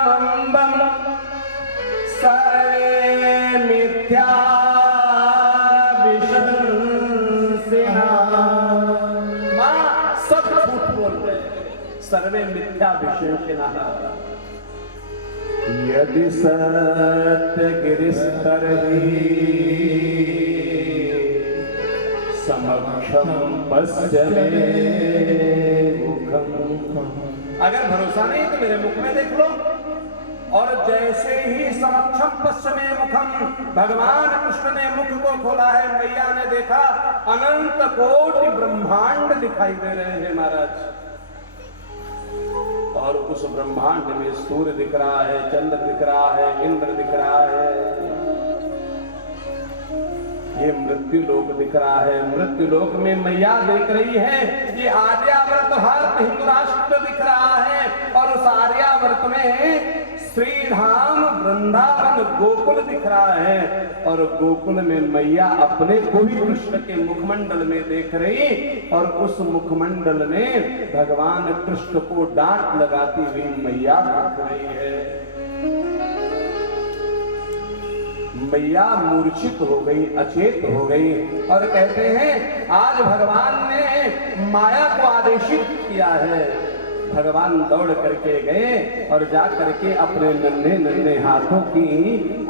रामम्बम सर्वे मिथ्या विशंसिना। मां सब झूठ बोल रहे, सर्वे मिथ्या विशंसिना। यदि सत्य गिरिस्तरहि समक्षम पश्यमे मुखम। अगर भरोसा नहीं तो मेरे मुख में देख लो। और जैसे ही समक्षम पश्चिमे मुखम, भगवान कृष्ण ने मुख को खोला है, मैया ने देखा अनंत कोटि ब्रह्मांड दिखाई दे रहे हैं महाराज। और उस ब्रह्मांड में सूर्य दिख रहा है, चंद्र दिख रहा है, इंद्र दिख रहा है, ये मृत्यु लोक दिख रहा है। मृत्यु लोक में मैया देख रही है, ये आर्यावर्त भारत हिंदू राष्ट्र दिख रहा है। और उस आर्यावर्त में श्री धाम वृंदावन गोकुल दिख रहा है। और गोकुल में मैया अपने को ही कृष्ण के मुखमंडल में देख रही, और उस मुखमंडल में भगवान कृष्ण को डांट लगाती हुई मैया दिख रही है। मैया मूर्छित हो गई, अचेत हो गई। और कहते हैं आज भगवान ने माया को आदेशित किया है। भगवान दौड़ करके गए और जा करके अपने नन्हे नन्हे हाथों की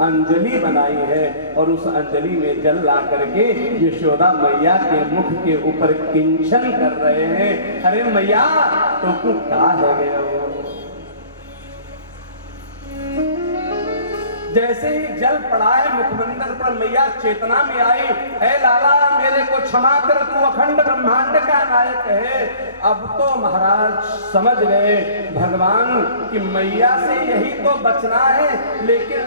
अंजलि बनाई है, और उस अंजलि में जल ला करके यशोदा मैया के मुख के ऊपर किंचन कर रहे हैं। अरे मैया तो तू कहाँ है गया हो? जैसे ही जल पड़ा है मुखमंडल पर, मैया चेतना में आई, है लाला मेरे को क्षमा कर, तू अखंड ब्रह्मांड का नायक है। अब तो महाराज समझ गए भगवान कि मैया से यही तो बचना है। लेकिन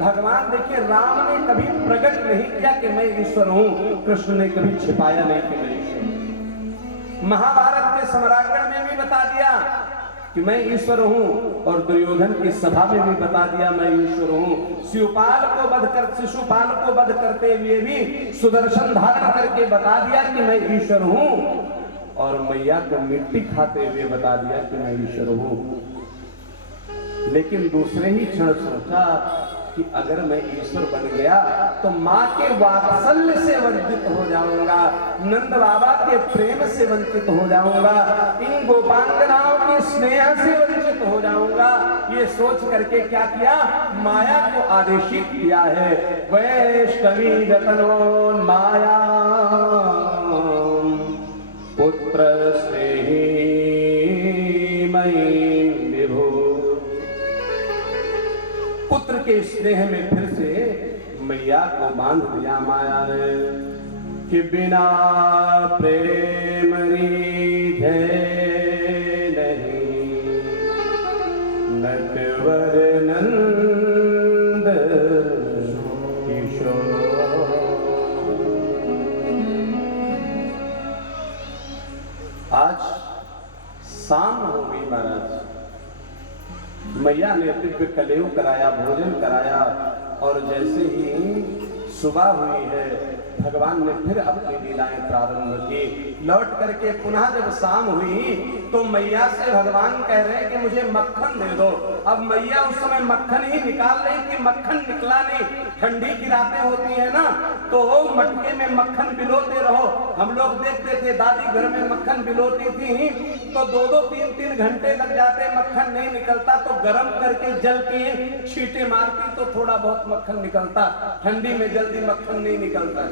भगवान देखिए, राम ने कभी प्रकट नहीं किया कि मैं ईश्वर हूं, कृष्ण ने कभी छिपाया नहीं कि मैं ईश्वर हूं। महाभारत के सम्रांगण में भी बता दिया कि मैं ईश्वर हूं, और दुर्योधन की सभा में भी बता दिया मैं ईश्वर हूं। शिशुपाल को वध करते हुए भी सुदर्शन धारण करके बता दिया कि मैं ईश्वर हूं, और मैया को मिट्टी खाते हुए बता दिया कि मैं ईश्वर हूं। लेकिन दूसरे ही क्षण सोचा कि अगर मैं ईश्वर बन गया तो माँ के वात्सल्य से वंचित हो जाऊंगा, नंद बाबा के प्रेम से वंचित हो जाऊंगा, इन गोपांगनाओं के स्नेह से वंचित हो जाऊंगा। ये सोच करके क्या किया, माया को आदेशित किया है, वैष्णवी जतनोन माया पुत्र से मई विभो। पुत्र के स्नेह में फिर से मैया को बांध दिया माया ने कि बिना प्रेम रिझे नहीं नटवर नंद किशोर। आज शाम हो गई महाराज, मैया ने दिव्य कलेव कराया, भोजन कराया, और जैसे ही सुबह हुई है भगवान ने फिर अपनी लीलाएं प्रारंभ की। लौट करके पुनः जब शाम हुई तो मैया से भगवान कह रहे हैं कि मुझे मक्खन दे दो। अब मैया उस समय मक्खन ही निकाल रही थी, मक्खन निकला नहीं। ठंडी की रातें होती है ना, तो मटके में मक्खन बिलोते रहो। हम लोग देखते थे दादी घर में मक्खन बिलोती थी तो 2-2, 3-3 घंटे लग जाते, मक्खन नहीं निकलता, तो गरम करके जल के छींटे मारती तो थोड़ा बहुत मक्खन निकलता। ठंडी में जल्दी मक्खन नहीं निकलता।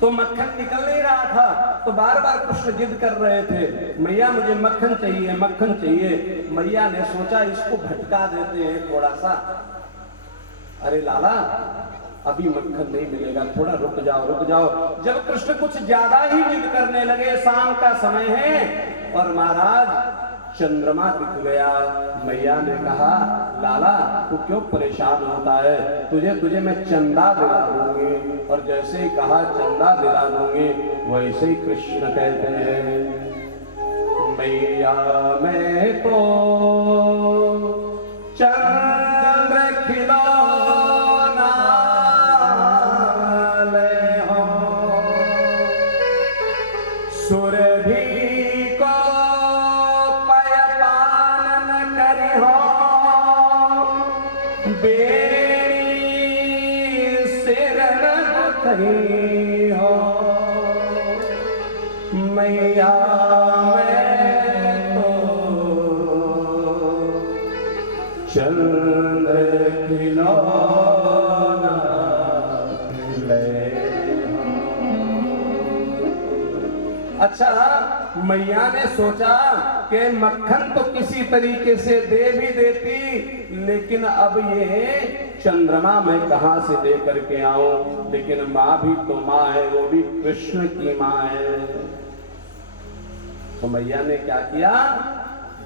तो मक्खन निकल नहीं रहा था, तो बार बार कृष्ण जिद कर रहे थे, मैया मुझे मक्खन चाहिए, मक्खन चाहिए। मैया ने सोचा इसको भटका देते हैं थोड़ा सा। अरे लाला अभी मक्खन नहीं मिलेगा, थोड़ा रुक जाओ रुक जाओ। जब कृष्ण कुछ ज्यादा ही जिद करने लगे, शाम का समय है और महाराज चंद्रमा दिख गया। मैया ने कहा लाला तू क्यों परेशान होता है, तुझे मैं चंदा दिला दूंगी। और जैसे ही कहा चंदा दिला दूंगी, वैसे ही कृष्ण कहते हैं मैया मैं तो चंद्र खिलौना ले हो, सुरभि को पयपान करी नहीं हो मैया, मैं तो चंद्र खिलौना ले। अच्छा, मैया ने सोचा कि मक्खन तो किसी तरीके से दे भी देती, लेकिन अब ये चंद्रमा मैं कहां से दे करके आऊं। लेकिन माँ भी तो माँ है, वो भी कृष्ण की माँ है। तो मैया ने क्या किया,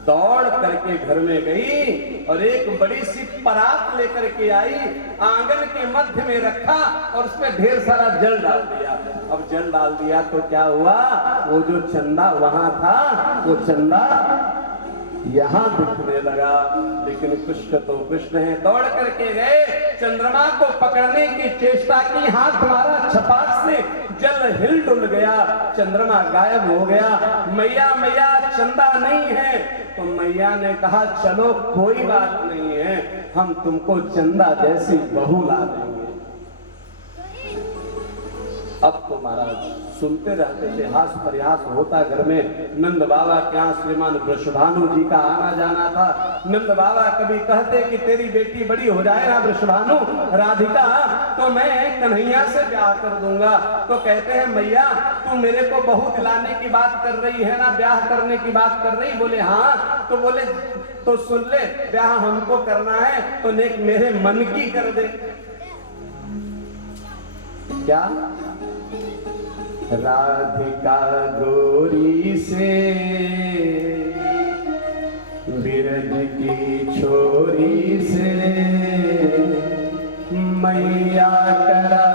दौड़ करके घर में गई और एक बड़ी सी परात लेकर के आई, आंगन के मध्य में रखा और उसमें ढेर सारा जल डाल दिया। अब जल डाल दिया तो क्या हुआ, वो जो चंदा वहां था वो चंदा यहां दिखने लगा। लेकिन कृष्ण तो कृष्ण है, दौड़ करके गए, चंद्रमा को पकड़ने की चेष्टा की, हाथ मारा, छपाक से जल हिल डुल गया, चंद्रमा गायब हो गया। मैया मैया चंदा नहीं है। तो मैया ने कहा चलो कोई बात नहीं है, हम तुमको चंदा जैसी बहू ला देंगे। अब तो महाराज सुनते रहते थे, हास परिहास होता घर में। नंद बाबा के यहाँ श्रीमान वृषभानु जी का आना जाना था। नंद बाबा कभी कहते कि तेरी बेटी बड़ी हो जाए ना वृषभानु, राधिका, तो मैं कन्हैया से ब्याह कर दूंगा। तो कहते हैं मैया तू मेरे को बहू दिलाने की बात कर रही है ना, ब्याह करने की बात कर रही? बोले हाँ। तो बोले तो सुन ले, ब्याह हमको करना है तो नेक मेरे मन की कर दे। क्या? राधिका गोरी से बिरज की छोरी से मैया करा